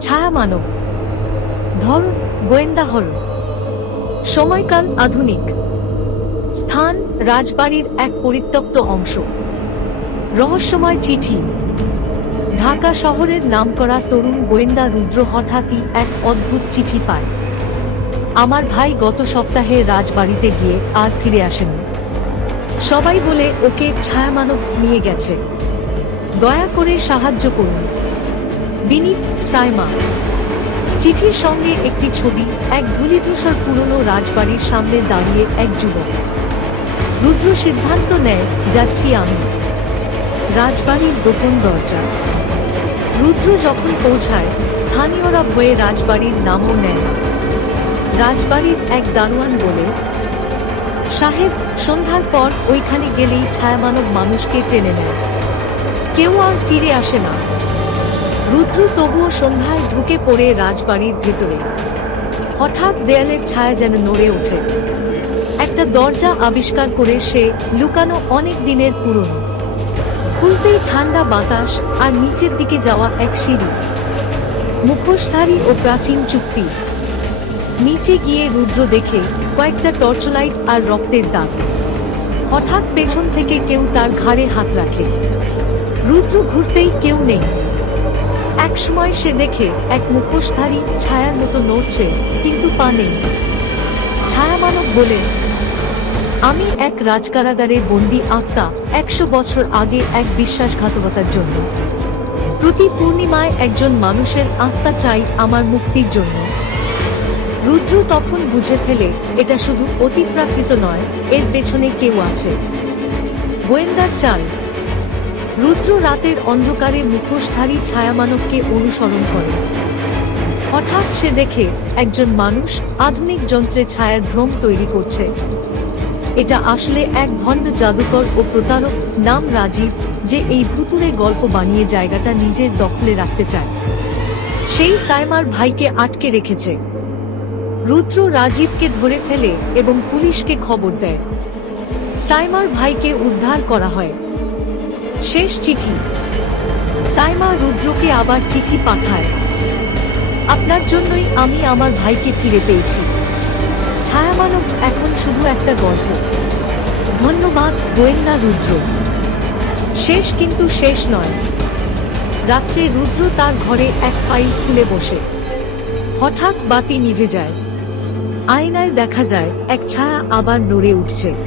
ছায়া মানব ধর, গোয়েন্দা হল সময়কাল আধুনিক। স্থান রাজবাড়ির এক পরিত্যক্ত অংশ। রহস্যময় চিঠি। ঢাকা শহরের নামকরা তরুণ গোয়েন্দা রুদ্র হঠাৎই এক অদ্ভুত চিঠি পায়। আমার ভাই গত সপ্তাহে রাজবাড়িতে গিয়ে আর ফিরে আসেনি। সবাই বলে, ওকে ছায়া ছায়ামানব নিয়ে গেছে। দয়া করে সাহায্য করুন। বিনীত সাইমা। চিঠির সঙ্গে একটি ছবি, এক ধূলিধূসর পুরনো রাজবাড়ির সামনে দাঁড়িয়ে এক যুবক। রুদ্র সিদ্ধান্ত নেয়, যাচ্ছি আমি। রাজবাড়ির গোপন দরজা। রুদ্র যখন পৌঁছায়, স্থানীয়রা ভয়ে রাজবাড়ির নামও নেয় রাজবাড়ির এক দারোয়ান বলে, সাহেব, সন্ধ্যার পর ওইখানে গেলেই ছায়ামানব মানুষকে টেনে নেয়। কেউ আর ফিরে আসে না। রুদ্র তবুও সন্ধ্যায় ঢুকে পড়ে রাজবাড়ির ভেতরে। হঠাৎ দেয়ালের ছায়া যেন নড়ে ওঠে। একটা দরজা আবিষ্কার করে সে লুকানো অনেক দিনের পুরনো। খুলতেই ঠান্ডা বাতাস আর নিচের দিকে যাওয়া এক সিঁড়ি। মুখোশধারী ও প্রাচীন চুক্তি। নিচে গিয়ে রুদ্র দেখে কয়েকটা টর্চলাইট আর রক্তের দাগ। হঠাৎ পেছন থেকে কেউ তার ঘাড়ে হাত রাখে। রুদ্র ঘুরতেই কেউ নেই। এক সময় সে দেখে এক মুখোশধারী ছায়ার মতো নড়ছে, কিন্তু পা নেই। ছায়া মানব বলে, আমি এক রাজকারাগারের বন্দি আত্মা একশো বছর আগে এক বিশ্বাসঘাতকতার জন্য। প্রতি পূর্ণিমায় একজন মানুষের আত্মা চাই আমার মুক্তির জন্য। রুদ্র তখন বুঝে ফেলে, এটা শুধু অতিপ্রাকৃত নয়, এর পেছনে কেউ আছে। গোয়েন্দার চাল রুদ্র রাতের অন্ধকারে মুখোশধারী ছায়ামানবকে অনুসরণ করে। হঠাৎ সে দেখে একজন মানুষ আধুনিক যন্ত্রে ছায়ার ভ্রম তৈরি করছে। এটা আসলে এক ভণ্ড জাদুকর ও প্রতারক নাম রাজীব, যে এই ভুতুরে গল্প বানিয়ে জায়গাটা নিজের দখলে রাখতে চায়। সেই সাইমার ভাইকে আটকে রেখেছে। রুদ্র রাজীবকে ধরে ফেলে এবং পুলিশকে খবর দেয়। সাইমার ভাইকে উদ্ধার করা হয়। শেষ চিঠি। সাইমা রুদ্রকে আবার চিঠি পাঠায়। আপনার জন্যই আমি আমার ভাইকে ফিরে পেয়েছি। ছায়ামানব এখন শুধু একটা গল্প। ধন্যবাদ, গোয়েন্দা রুদ্র। শেষ কিন্তু শেষ নয়। রাত্রে রুদ্র তার ঘরে এক ফাইল খুলে বসে। হঠাৎ বাতি নিভে যায়। আয়নায় দেখা যায়, এক ছায়া আবার নড়ে উঠছে।